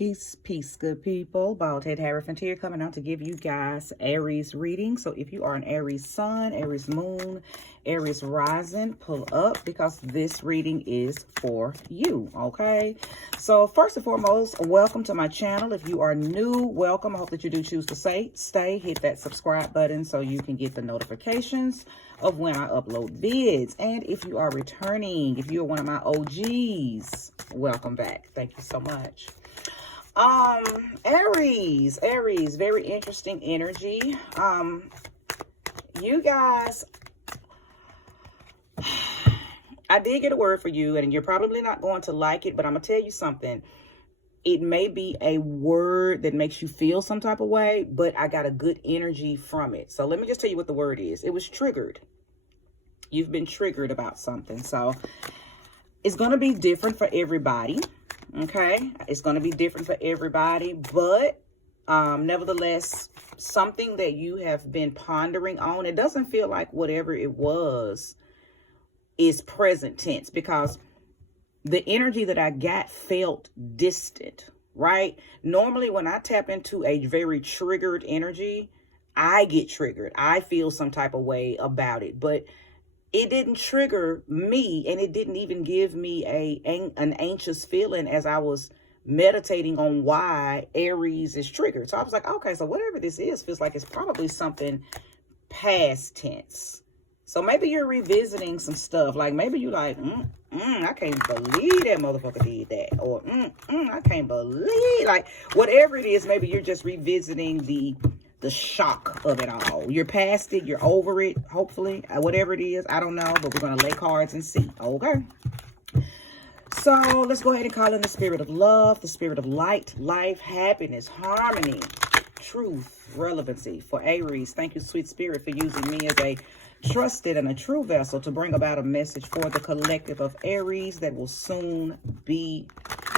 Peace, peace, good people. Bald Head Hierophant here, coming out to give you guys Aries reading. So if you are an Aries sun, Aries moon, Aries rising, pull up because this reading is for you, okay? So first and foremost, welcome to my channel. If you are new, welcome. I hope that you do choose to stay. Hit that subscribe button so you can get the notifications of when I upload vids. And if you are returning, if you're one of my OGs, welcome back. Thank you so much. Aries, very interesting energy. You guys, I did get a word for you, and you're probably not going to like it, but I'm gonna tell you something. It may be a word that makes you feel some type of way, but I got a good energy from it. So let me just tell you what the word is. It was triggered. You've been triggered about something. So it's going to be different for everybody. Okay. It's going to be different for everybody, but nevertheless, something that you have been pondering on. It doesn't feel like whatever it was is present tense, because the energy that I got felt distant, right? Normally when I tap into a very triggered energy, I get triggered. I feel some type of way about it, but it didn't trigger me, and it didn't even give me an anxious feeling as I was meditating on why Aries is triggered. So I was like, okay, so whatever this is feels like it's probably something past tense. So maybe you're revisiting some stuff. Like maybe you're like, I can't believe that motherfucker did that. Or, I can't believe, like, whatever it is, maybe you're just revisiting the shock of it all. You're past it. You're over it, hopefully. Whatever it is, I don't know. But we're going to lay cards and see. Okay. So let's go ahead and call in the spirit of love, the spirit of light, life, happiness, harmony, truth, relevancy for Aries. Thank you, sweet spirit, for using me as a trusted and a true vessel to bring about a message for the collective of Aries that will soon be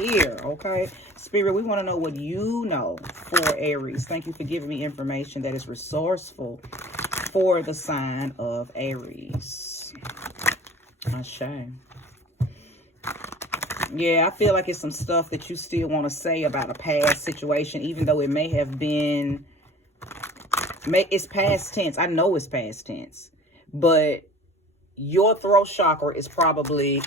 here. Okay, spirit, we want to know what you know for Aries. Thank you for giving me information that is resourceful for the sign of Aries. Ashe. Yeah, I feel like it's some stuff that you still want to say about a past situation, even though it may have been, it's past tense. I know it's past tense, but your throat chakra is probably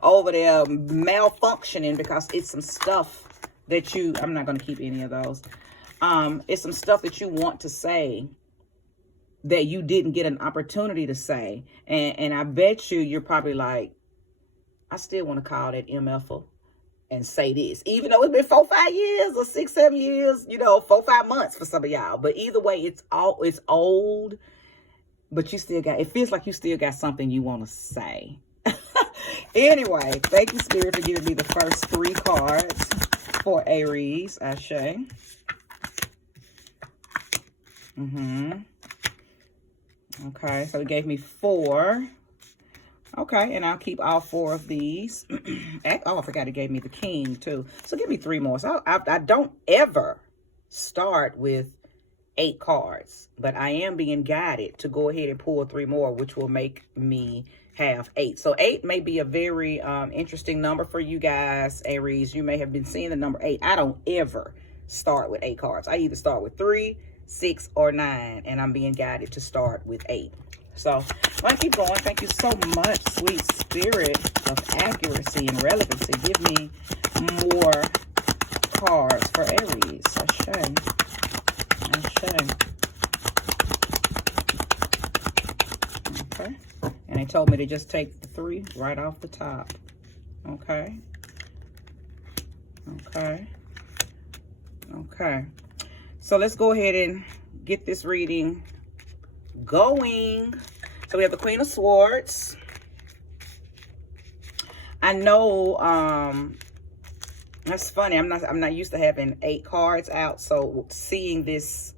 over there malfunctioning because it's some stuff that I'm not going to keep any of those. It's some stuff that you want to say that you didn't get an opportunity to say. And I bet you're probably like, I still want to call that MF and say this, even though it's been 4-5 years or 6-7 years, 4-5 months for some of y'all. But either way, it's old, but you still got, it feels like you still got something you want to say. Anyway, thank you, spirit, for giving me the first 3 cards for Aries. Ashe. Okay, so it gave me 4. Okay, and I'll keep all 4 of these. Oh, I forgot it gave me the king too. So give me 3 more. So I don't ever start with 8 cards, but I am being guided to go ahead and pull 3 more, which will make me have 8. So 8 may be a very interesting number for you guys, Aries. You may have been seeing the number 8. I don't ever start with 8 cards. I either start with 3, 6, or 9, and I'm being guided to start with 8. So I'm going to keep going. Thank you so much, sweet spirit of accuracy and relevancy. Give me more cards for Aries. Ashe. Okay. And they told me to just take the 3 right off the top. Okay. So let's go ahead and get this reading going. So we have the Queen of Swords. I know that's funny. I'm not used to having 8 cards out, so seeing this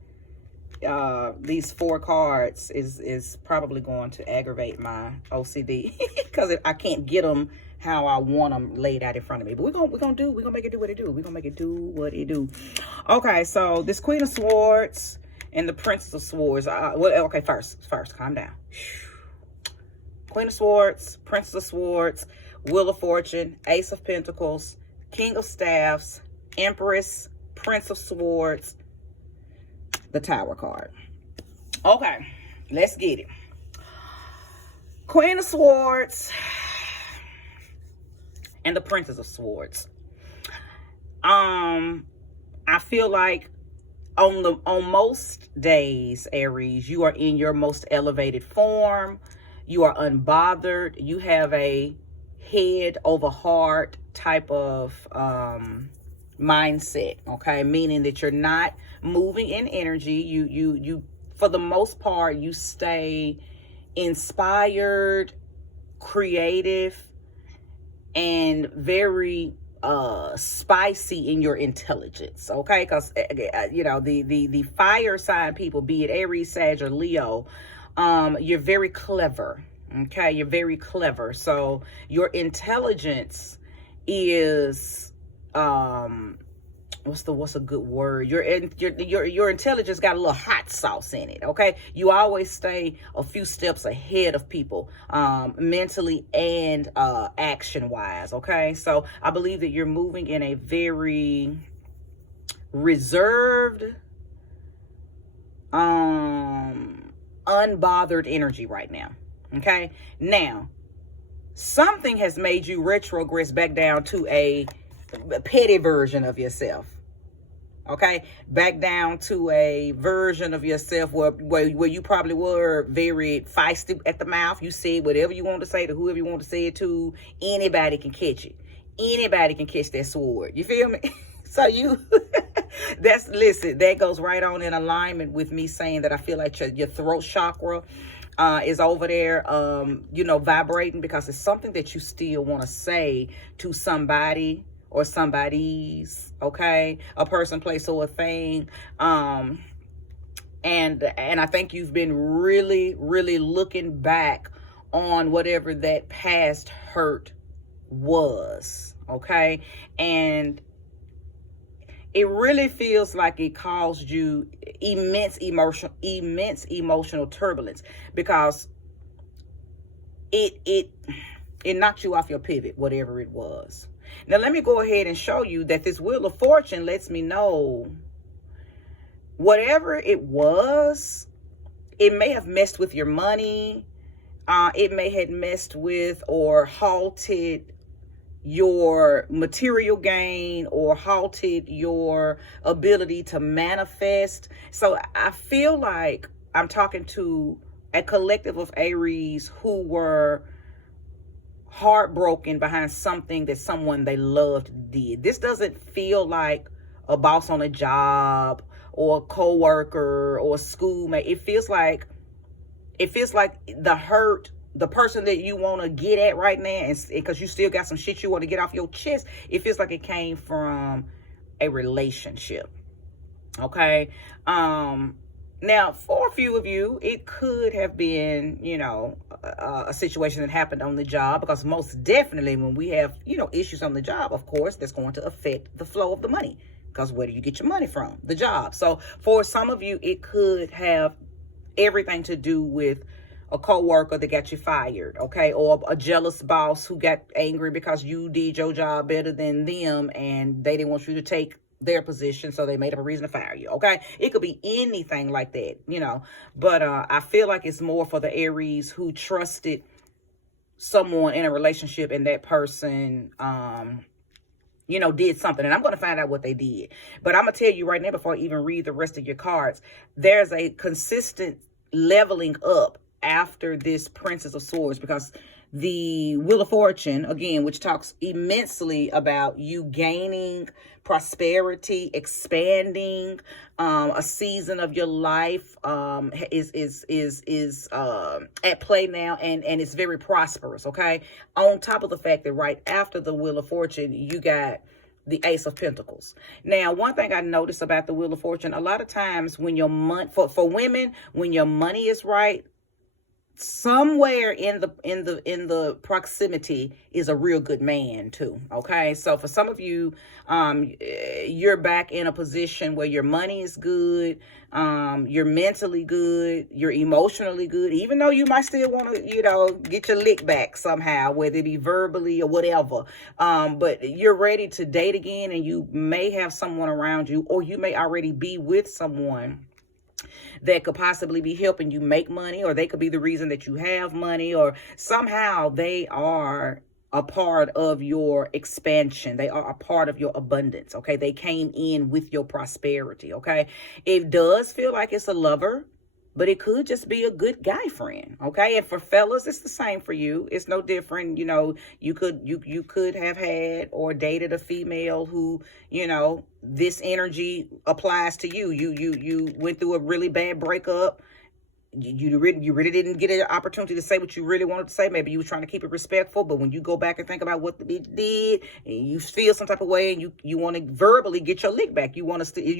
these 4 cards is probably going to aggravate my OCD because I can't get them how I want them laid out in front of me. But we're gonna make it do what it do. We're gonna make it do what it do. Okay, so this Queen of Swords and the Princess of Swords. Okay, first, calm down. Queen of Swords, Princess of Swords, Wheel of Fortune, Ace of Pentacles, King of Staffs, Empress, Prince of Swords, the Tower card. Okay, let's get it. Queen of Swords and the Princess of Swords. I feel like on most days, Aries, you are in your most elevated form. You are unbothered. You have a head over heart type of mindset, okay? Meaning that you're not moving in energy. You for the most part, you stay inspired, creative, and very spicy in your intelligence, okay? Because you know, the fire sign people, be it Aries, Sag, or Leo, you're very clever, okay? You're very clever. So your intelligence is what's a good word? Your intelligence got a little hot sauce in it, okay? You always stay a few steps ahead of people, mentally and action wise, okay? So I believe that you're moving in a very reserved, unbothered energy right now, okay? Now, something has made you retrogress back down to a petty version of yourself, okay? Back down to a version of yourself where you probably were very feisty at the mouth. You said whatever you want to say to whoever you want to say it to. Anybody can catch it. Anybody can catch that sword. You feel me? So you, listen, that goes right on in alignment with me saying that I feel like your throat chakra is over there, you know, vibrating, because it's something that you still want to say to somebody or somebody's, okay? A person, place, or a thing. And I think you've been really, really looking back on whatever that past hurt was, okay? And it really feels like it caused you immense emotional turbulence, because it knocked you off your pivot, whatever it was. Now, let me go ahead and show you that this Wheel of Fortune lets me know whatever it was, it may have messed with your money. It may have messed with or halted your material gain or halted your ability to manifest. So I feel like I'm talking to a collective of Aries who were heartbroken behind something that someone they loved did. This doesn't feel like a boss on a job or a coworker or a schoolmate. It feels like the hurt, the person that you want to get at right now, and because you still got some shit you want to get off your chest, it feels like it came from a relationship, okay? Now, for a few of you, it could have been, you know, a situation that happened on the job, because most definitely when we have, you know, issues on the job, of course, that's going to affect the flow of the money, because where do you get your money from? The job. So for some of you, it could have everything to do with a coworker that got you fired, okay? Or a jealous boss who got angry because you did your job better than them and they didn't want you to take their position, so they made up a reason to fire you, okay? It could be anything like that, you know. But I feel like it's more for the Aries who trusted someone in a relationship, and that person, you know, did something. And I'm going to find out what they did. But I'm going to tell you right now, before I even read the rest of your cards, there's a consistent leveling up after this Princess of Swords, because the Wheel of Fortune, again, which talks immensely about you gaining prosperity, expanding, a season of your life is at play now, and it's very prosperous, okay? On top of the fact that right after the Wheel of Fortune, you got the Ace of Pentacles. Now, one thing I noticed about the Wheel of Fortune, a lot of times when your money, for women, when your money is right, somewhere in the proximity is a real good man too. Okay, so for some of you, you're back in a position where your money is good, you're mentally good, you're emotionally good, even though you might still want to, get your lick back somehow, whether it be verbally or whatever. But you're ready to date again, and you may have someone around you, or you may already be with someone that could possibly be helping you make money, or they could be the reason that you have money, or somehow they are a part of your expansion. They are a part of your abundance. Okay. They came in with your prosperity. Okay. It does feel like it's a lover, but it could just be a good guy friend. Okay. And for fellas, it's the same for you. It's no different. You could have had or dated a female who, this energy applies to you. You went through a really bad breakup. You really didn't get an opportunity to say what you really wanted to say. Maybe you were trying to keep it respectful, but when you go back and think about what it did, and you feel some type of way, and you want to verbally get your lick back, you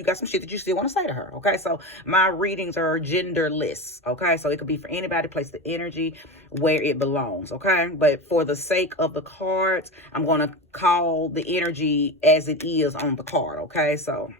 got some shit that you still want to say to her. Okay, so my readings are genderless. Okay, so it could be for anybody. Place the energy where it belongs. Okay, but for the sake of the cards, I'm going to call the energy as it is on the card. Okay, so.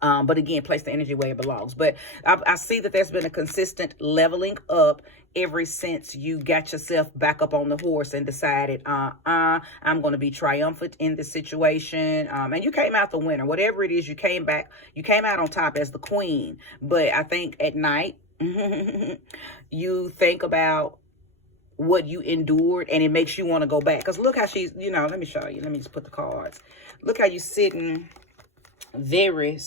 But again, place the energy where it belongs. But I see that there's been a consistent leveling up ever since you got yourself back up on the horse and decided, I'm going to be triumphant in this situation. And you came out the winner. Whatever it is, you came out on top as the queen. But I think at night, you think about what you endured, and it makes you want to go back. Because look how she's, let me show you. Let me just put the cards. Look how you sitting very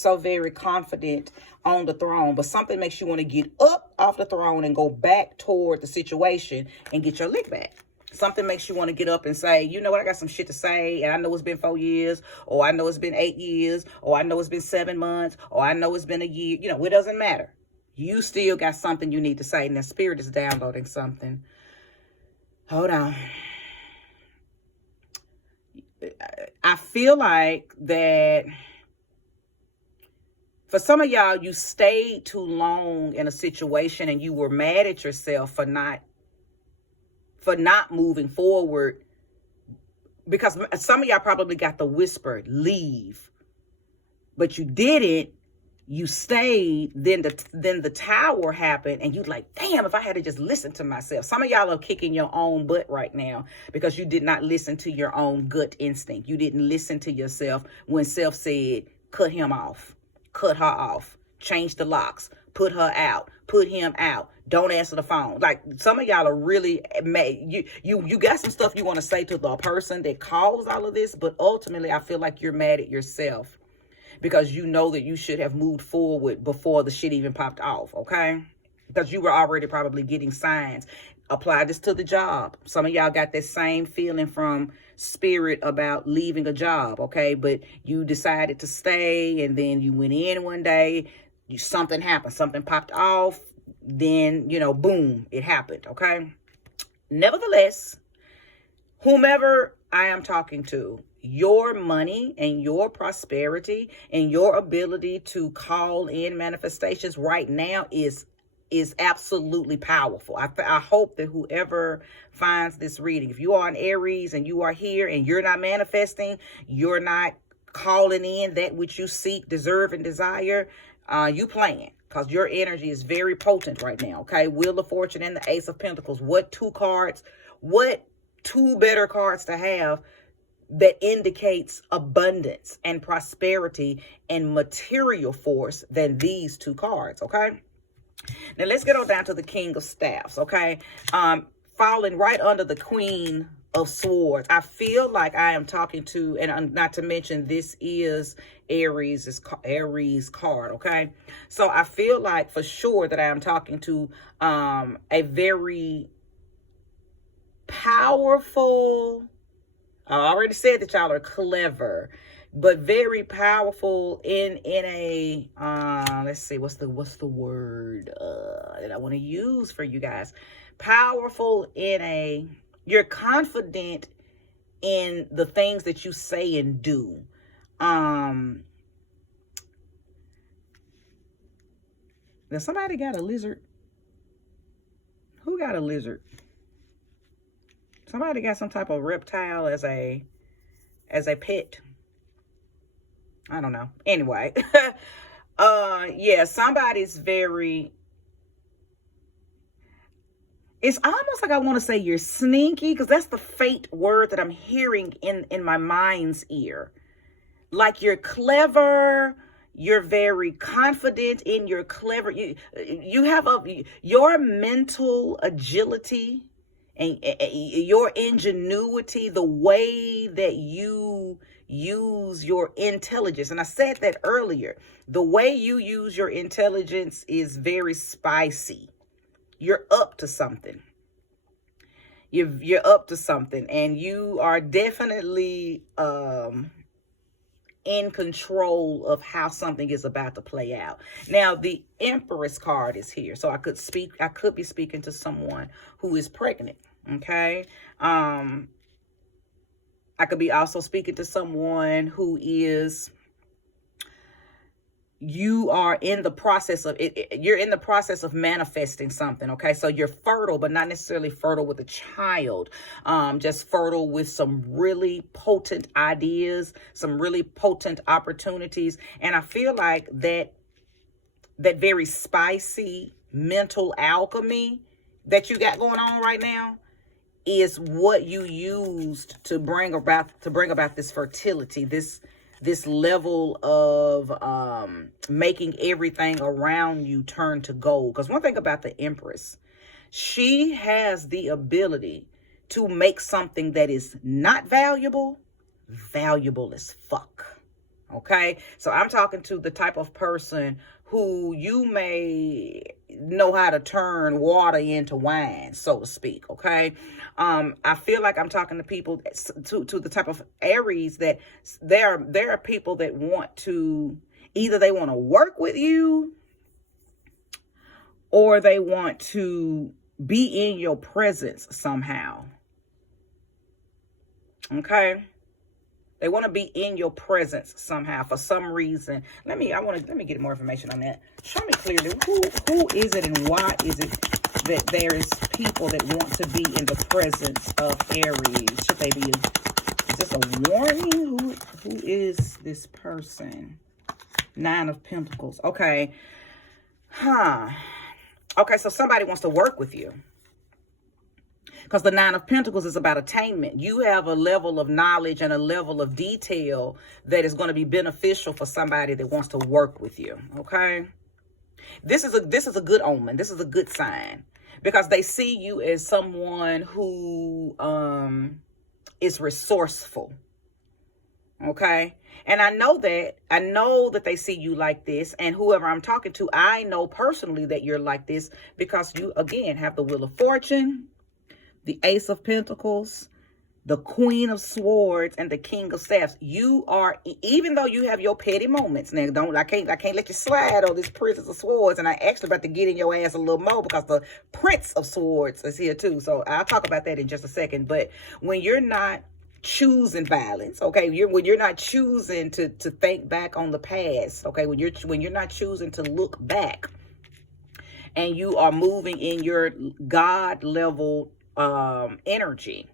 confident on the throne, but something makes you want to get up off the throne and go back toward the situation and get your lick back. Something makes you want to get up and say, you know what, I got some shit to say, and I know it's been 4 years, or I know it's been 8 years, or I know it's been 7 months, or I know it's been a year. It doesn't matter. You still got something you need to say, and the spirit is downloading something. Hold on. I feel like that for some of y'all, you stayed too long in a situation and you were mad at yourself for not moving forward, because some of y'all probably got the whisper, leave, but you didn't. You stayed. Then the tower happened, and you like, damn, if I had to just listen to myself. Some of y'all are kicking your own butt right now because you did not listen to your own gut instinct. You didn't listen to yourself when self said, cut him off. Cut her off, change the locks, put her out, put him out, don't answer the phone. Like, some of y'all are really mad. You got some stuff you want to say to the person that caused all of this, but ultimately I feel like you're mad at yourself because you know that you should have moved forward before the shit even popped off. Okay, because you were already probably getting signs. Apply this to the job. Some of y'all got that same feeling from spirit about leaving a job, okay? But you decided to stay, and then you went in one day, something happened, something popped off, then, boom, it happened, okay? Nevertheless, whomever I am talking to, your money and your prosperity and your ability to call in manifestations right now is absolutely powerful. I hope that whoever finds this reading, if you are an Aries and you are here and you're not manifesting, you're not calling in that which you seek, deserve, and desire, you playing, because your energy is very potent right now. Okay, Wheel of Fortune and the Ace of Pentacles. What two better cards to have that indicates abundance and prosperity and material force than these two cards? Okay. Now let's get on down to the King of Staffs, okay? Falling right under the Queen of Swords. I feel like I am talking to, and not to mention this is Aries card, okay? So I feel like for sure that I am talking to a very powerful, I already said that y'all are clever, but very powerful in a let's see, what's the word that I want to use for you guys. Powerful in you're confident in the things that you say and do. Now somebody got a lizard. Who got a lizard? Somebody got some type of reptile as a pet. I don't know. Anyway, yeah, somebody's very, it's almost like I want to say you're sneaky, because that's the fate word that I'm hearing in my mind's ear. Like you're clever, you're very confident in your clever, you have your mental agility and your ingenuity, the way that you use your intelligence. And I said that earlier. The way you use your intelligence is very spicy. You're up to something. You're up to something, and you are definitely in control of how something is about to play out. Now, the Empress card is here, so I could be speaking to someone who is pregnant. Okay. I could be also speaking to someone who is, you are in the process of it. You're in the process of manifesting something. Okay. So you're fertile, but not necessarily fertile with a child. Just fertile with some really potent ideas, some really potent opportunities. And I feel like that very spicy mental alchemy that you got going on right now is what you used to bring about this fertility, this level of making everything around you turn to gold. Because one thing about the Empress, she has the ability to make something that is not valuable as fuck. Okay, so I'm talking to the type of person who you may know how to turn water into wine, so to speak. Okay, I feel like I'm talking to people, to the type of Aries, that there are people that want to, either they want to work with you or they want to be in your presence somehow. Okay. They want to be in your presence somehow for some reason. Let me get more information on that. Show me clearly who is it and why is it that there is people that want to be in the presence of Aries? Should they be? Is this a warning? Who is this person? Nine of Pentacles. Okay. Okay, so somebody wants to work with you. Because the Nine of Pentacles is about attainment. You have a level of knowledge and a level of detail that is going to be beneficial for somebody that wants to work with you. Okay. This is a good omen. This is a good sign, because they see you as someone who is resourceful. Okay. And I know that they see you like this, and whoever I'm talking to, I know personally that you're like this, because you, again, have the Wheel of Fortune, the Ace of Pentacles, the Queen of Swords, and the King of Staffs. You are, even though you have your petty moments, now I can't let you slide on this Princess of Swords, and I actually about to get in your ass a little more because the Prince of Swords is here too. So I'll talk about that in just a second. But when you're not choosing violence, okay, when you're not choosing to think back on the past, okay, when you're not choosing to look back, and you are moving in your God level energy,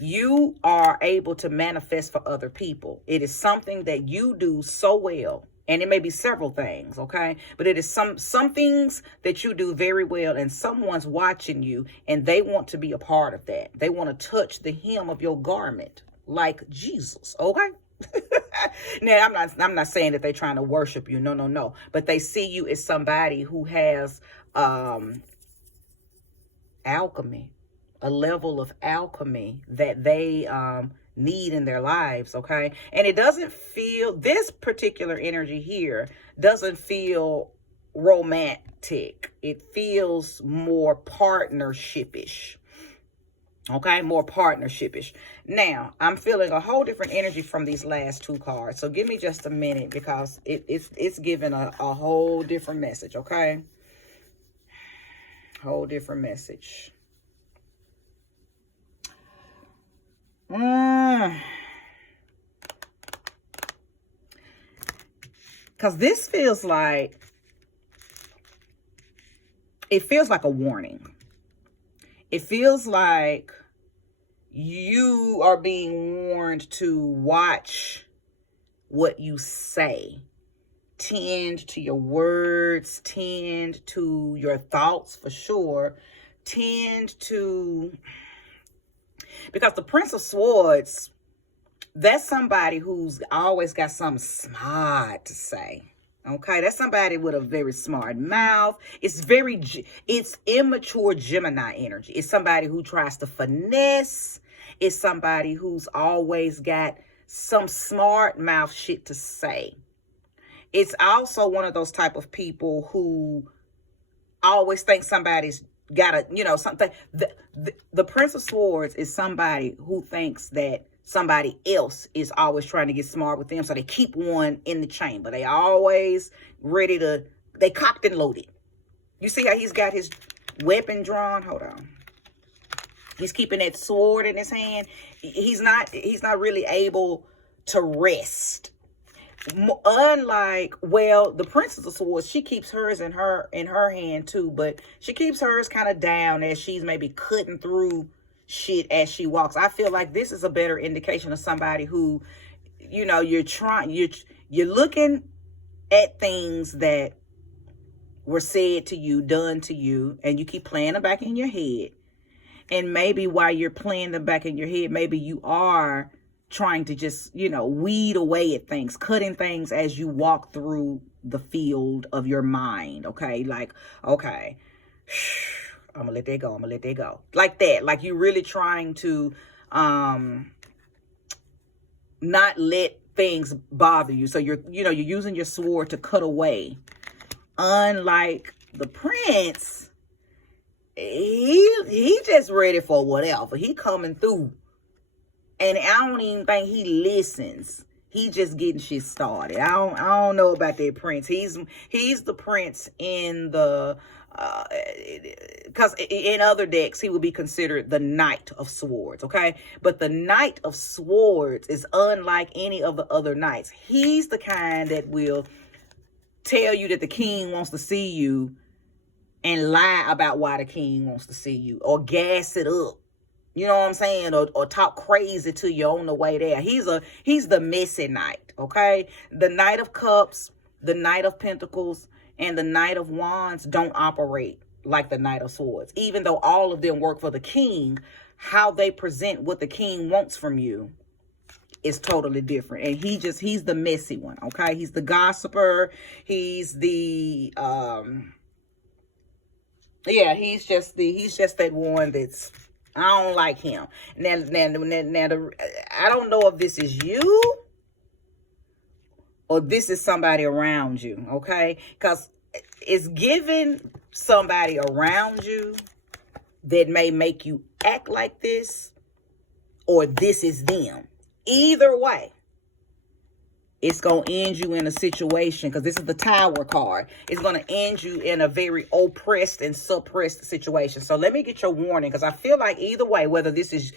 you are able to manifest for other people. It is something that you do so well, and it may be several things, okay, but it is some things that you do very well, and someone's watching you and they want to be a part of that. They want to touch the hem of your garment like Jesus. Okay. Now, I'm not saying that they're trying to worship you, no, but they see you as somebody who has alchemy, a level of alchemy that they need in their lives. Okay. And it doesn't feel, this particular energy here doesn't feel romantic. It feels more partnership-ish. Okay, more partnership-ish. Now, I'm feeling a whole different energy from these last two cards. So give me just a minute, because it's giving a whole different message, okay? Whole different message. Because this feels like, it feels like a warning. It feels like you are being warned to watch what you say. Tend to your words, tend to your thoughts for sure. Tend to, because the Prince of Swords, that's somebody who's always got something smart to say. Okay, that's somebody with a very smart mouth. It's immature Gemini energy. It's somebody who tries to finesse. It's somebody who's always got some smart mouth shit to say. It's also one of those type of people who always think somebody's got a, something. The Prince of Swords is somebody who thinks that somebody else is always trying to get smart with them. So they keep one in the chamber. They always ready to, they cocked and loaded. You see how he's got his weapon drawn? Hold on. He's keeping that sword in his hand. He's not really able to rest. Unlike, well, the Princess of Swords, she keeps hers in her hand too, but she keeps hers kind of down as she's maybe cutting through shit as she walks. I feel like this is a better indication of somebody who, you're looking at things that were said to you, done to you, and you keep playing them back in your head. And maybe while you're playing them back in your head, maybe you are trying to just, weed away at things, cutting things as you walk through the field of your mind. Okay. Like, okay, I'm gonna let that go. I'm gonna let that go. Like that. Like you're really trying to, not let things bother you. So you're using your sword to cut away. Unlike the Prince, he just ready for whatever. He coming through. And I don't even think he listens. He just getting shit started. I don't know about that Prince. He's the Prince in the because in other decks he would be considered the Knight of Swords, okay? But the Knight of Swords is unlike any of the other knights. He's the kind that will tell you that the king wants to see you and lie about why the king wants to see you, or gas it up. You know what I'm saying? Or talk crazy to you on the way there. He's the messy knight, okay? The Knight of Cups, the Knight of Pentacles, and the Knight of Wands don't operate like the Knight of Swords. Even though all of them work for the king, how they present what the king wants from you is totally different. And he's the messy one, okay? He's the gossiper. He's the he's just that one that's, I don't like him. Now, I don't know if this is you or this is somebody around you, okay? Because it's giving somebody around you that may make you act like this, or this is them. Either way, it's going to end you in a situation, because this is the Tower card. It's going to end you in a very oppressed and suppressed situation. So let me get your warning, because I feel like either way, whether this is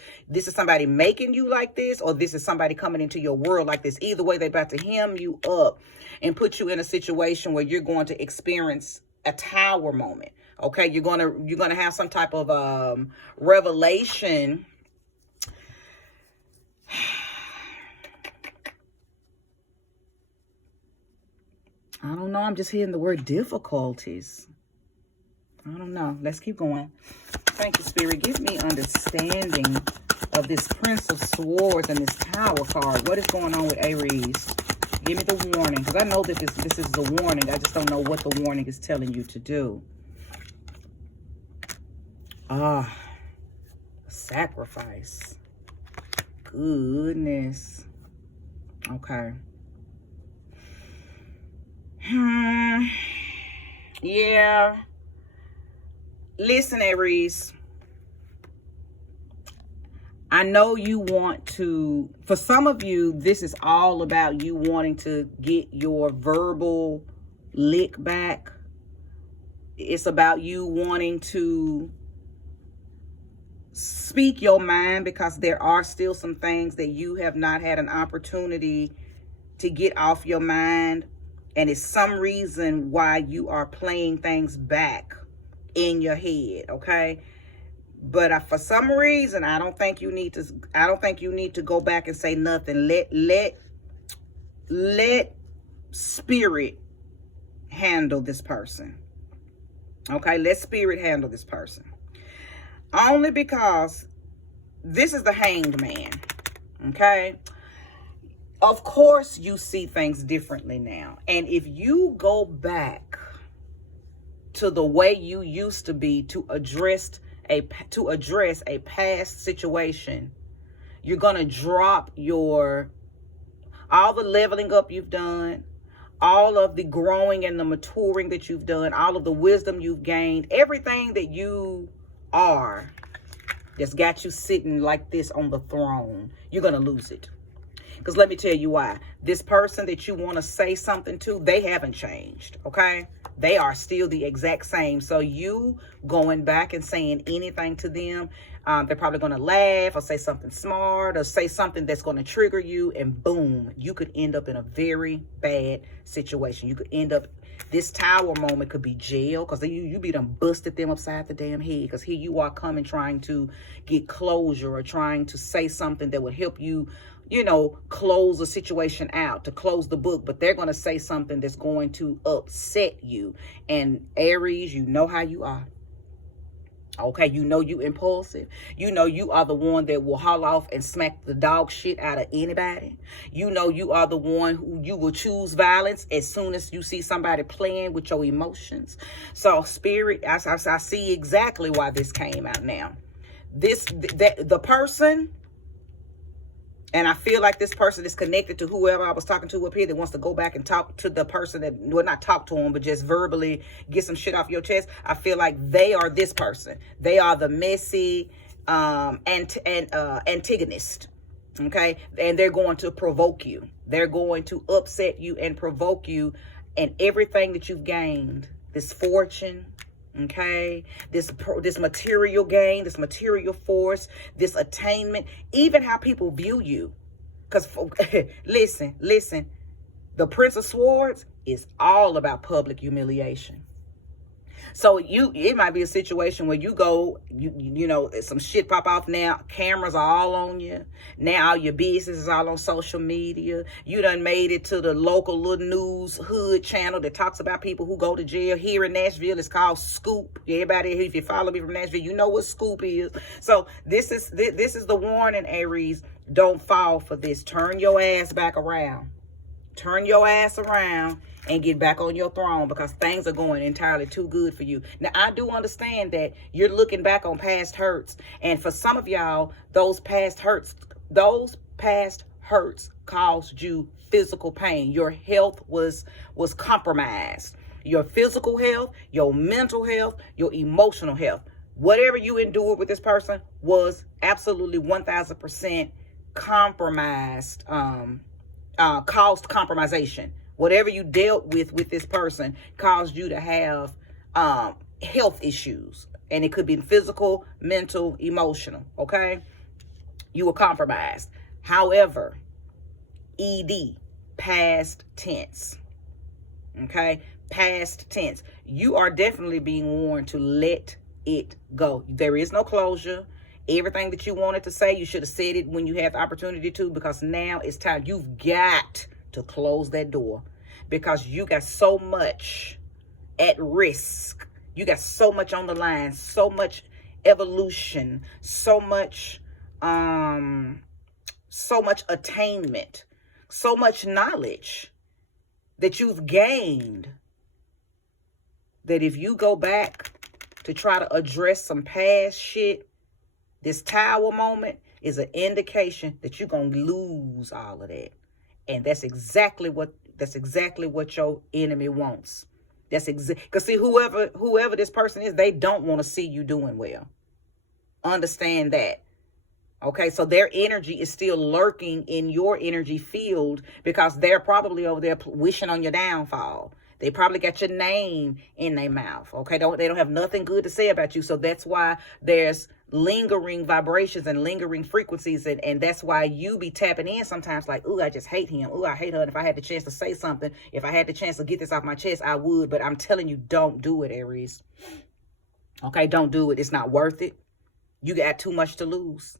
somebody making you like this, or this is somebody coming into your world like this, either way, they're about to hem you up and put you in a situation where you're going to experience a Tower moment. Okay, you're gonna have some type of revelation. I don't know. I'm just hearing the word difficulties. I don't know. Let's keep going. Thank you, Spirit. Give me understanding of this Prince of Swords and this Tower card. What is going on with Aries? Give me the warning, because I know that this is the warning. I just don't know what the warning is telling you to do. Sacrifice. Goodness. Okay. Yeah. Listen, Aries. I know you want to, for some of you, this is all about you wanting to get your verbal lick back. It's about you wanting to speak your mind, because there are still some things that you have not had an opportunity to get off your mind. And it's some reason why you are playing things back in your head, okay? But for some reason, I don't think you need to go back and say nothing. Let spirit handle this person. Okay, let spirit handle this person. Only because this is the Hanged Man. Okay. Of course, you see things differently now. And if you go back to the way you used to be to address a past situation, you're going to drop all the leveling up you've done, all of the growing and the maturing that you've done, all of the wisdom you've gained, everything that you are that's got you sitting like this on the throne, you're going to lose it. Because let me tell you why. This person that you want to say something to, they haven't changed, okay? They are still the exact same. So you going back and saying anything to them, they're probably going to laugh or say something smart or say something that's going to trigger you. And boom, you could end up in a very bad situation. You could end up, this tower moment could be jail, because you be done busted them upside the damn head. Because here you are coming trying to get closure or trying to say something that would help you, close a situation out, to close the book, but they're going to say something that's going to upset you. And Aries, you know how you are. Okay, you impulsive. You are the one that will haul off and smack the dog shit out of anybody. You are the one who you will choose violence as soon as you see somebody playing with your emotions. So spirit, I see exactly why this came out now. The person, and I feel like this person is connected to whoever I was talking to up here that wants to go back and talk to the person that, well, not talk to them, but just verbally get some shit off your chest. I feel like they are this person. They are the messy antagonist. Okay. And they're going to provoke you. They're going to upset you and provoke you, and everything that you've gained, this fortune, okay, this material gain, this material force, this attainment, even how people view you. Because listen, the Prince of Swords is all about public humiliation. So it might be a situation where you go, some shit pop off now. Cameras are all on you. Now all your business is all on social media. You done made it to the local little news hood channel that talks about people who go to jail. Here in Nashville, it's called Scoop. Everybody, if you follow me from Nashville, you know what Scoop is. So this is the warning, Aries. Don't fall for this. Turn your ass back around. Turn your ass around and get back on your throne, because things are going entirely too good for you. Now, I do understand that you're looking back on past hurts. And for some of y'all, those past hurts caused you physical pain. Your health was compromised. Your physical health, your mental health, your emotional health. Whatever you endured with this person was absolutely 1000% compromised, caused compromisation. Whatever you dealt with this person caused you to have health issues. And it could be physical, mental, emotional, okay? You were compromised. However, ED, past tense, okay? Past tense. You are definitely being warned to let it go. There is no closure. Everything that you wanted to say, you should have said it when you had the opportunity to, because now it's time. You've got to close that door, because you got so much at risk. You got so much on the line, so much evolution, so much attainment, so much knowledge that you've gained, that if you go back to try to address some past shit, this tower moment is an indication that you're going to lose all of that. And that's exactly what your enemy wants. Because see, whoever this person is, they don't want to see you doing well. Understand that. Okay, so their energy is still lurking in your energy field, because they're probably over there wishing on your downfall. They probably got your name in their mouth. Okay, they don't have nothing good to say about you. So that's why there's lingering vibrations and lingering frequencies, and that's why you be tapping in sometimes like, ooh, I just hate him. Ooh, I hate her. And if I had the chance to say something, if I had the chance to get this off my chest, I would. But I'm telling you, don't do it, Aries. Okay, don't do it. It's not worth it. You got too much to lose.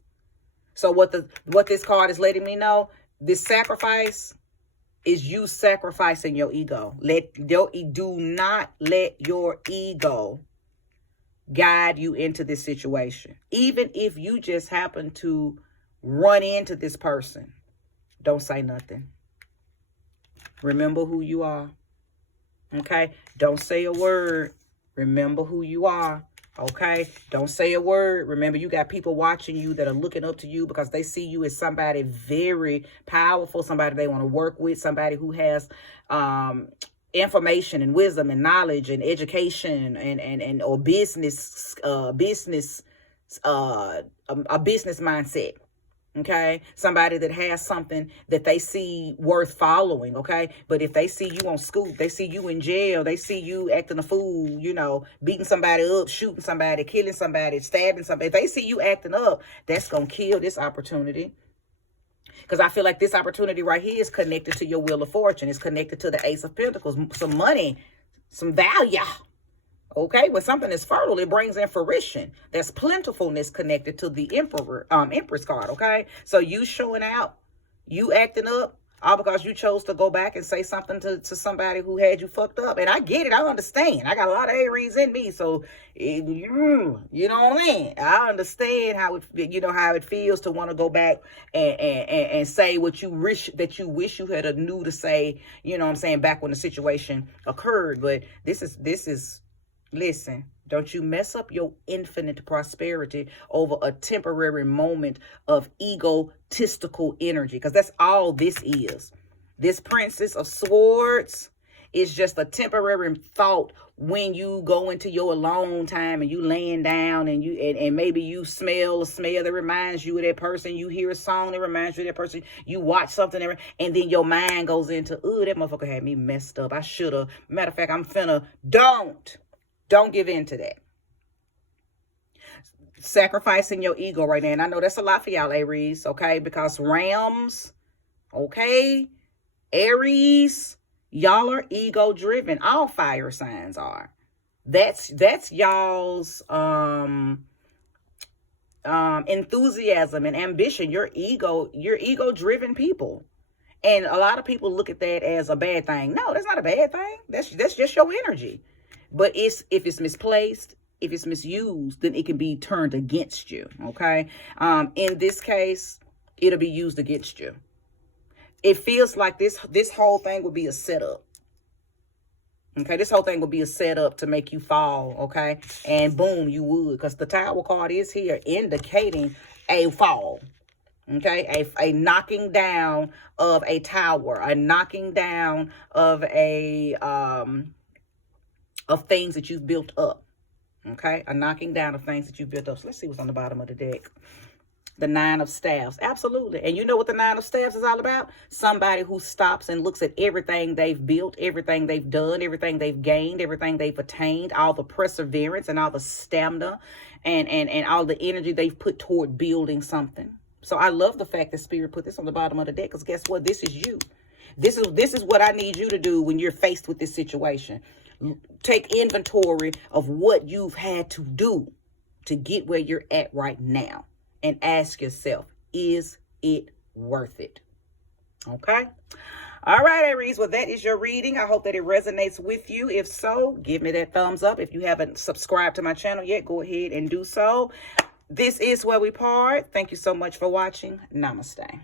So what this card is letting me know, this sacrifice is you sacrificing your ego. Do not let your ego guide you into this situation. Even if you just happen to run into this person, don't say nothing. Remember who you are. Okay? Don't say a word. Remember who you are. Okay? Don't say a word. Remember, you got people watching you that are looking up to you because they see you as somebody very powerful, somebody they want to work with, somebody who has information and wisdom and knowledge and education and or business a business mindset. Okay, somebody that has something that they see worth following. Okay, but if they see you on scoop, they see you in jail, they see you acting a fool, you know, beating somebody up, shooting somebody, killing somebody, stabbing somebody, if they see you acting up, that's gonna kill this opportunity. Because I feel like this opportunity right here is connected to your Wheel of Fortune. It's connected to the Ace of Pentacles, some money, some value. Okay, when something is fertile, it brings in fruition. There's plentifulness connected to the Empress card. Okay, so you showing out, you acting up, all because you chose to go back and say something to somebody who had you fucked up. And I get it. I understand. I got a lot of Aries in me, so you know what I mean. I understand how it feels to want to go back and say what you wish you had knew to say. You know what I'm saying, back when the situation occurred. But this is. Listen, don't you mess up your infinite prosperity over a temporary moment of egotistical energy, because that's all this is. This Princess of Swords is just a temporary thought when you go into your alone time and you laying down and and maybe you smell a smell that reminds you of that person. You hear a song that reminds you of that person. You watch something and then your mind goes into, oh, that motherfucker had me messed up. I should have. Matter of fact, I'm finna. Don't give in to that. Sacrificing your ego right now. And I know that's a lot for y'all, Aries, okay? Because Rams, okay? Aries, y'all are ego-driven. All fire signs are. That's y'all's enthusiasm and ambition. You're ego-driven people. And a lot of people look at that as a bad thing. No, that's not a bad thing. That's just your energy. But if it's misplaced, if it's misused, then it can be turned against you, okay? In this case, it'll be used against you. It feels like this whole thing would be a setup. Okay, this whole thing would be a setup to make you fall, okay? And boom, you would, because the Tower card is here indicating a fall. Okay, a knocking down of a tower, a knocking down of of things that you've built up. Okay, a knocking down of things that you've built up. So let's see what's on the bottom of the deck. The Nine of Staffs. Absolutely. And you know what the Nine of Staffs is all about? Somebody who stops and looks at everything they've built, everything they've done, everything they've gained, everything they've attained, all the perseverance and all the stamina and all the energy they've put toward building something. So I love the fact that Spirit put this on the bottom of the deck, because guess what? This is you. This is what I need you to do when you're faced with this situation. Take inventory of what you've had to do to get where you're at right now. And ask yourself, is it worth it? Okay? All right, Aries. Well, that is your reading. I hope that it resonates with you. If so, give me that thumbs up. If you haven't subscribed to my channel yet, go ahead and do so. This is where we part. Thank you so much for watching. Namaste.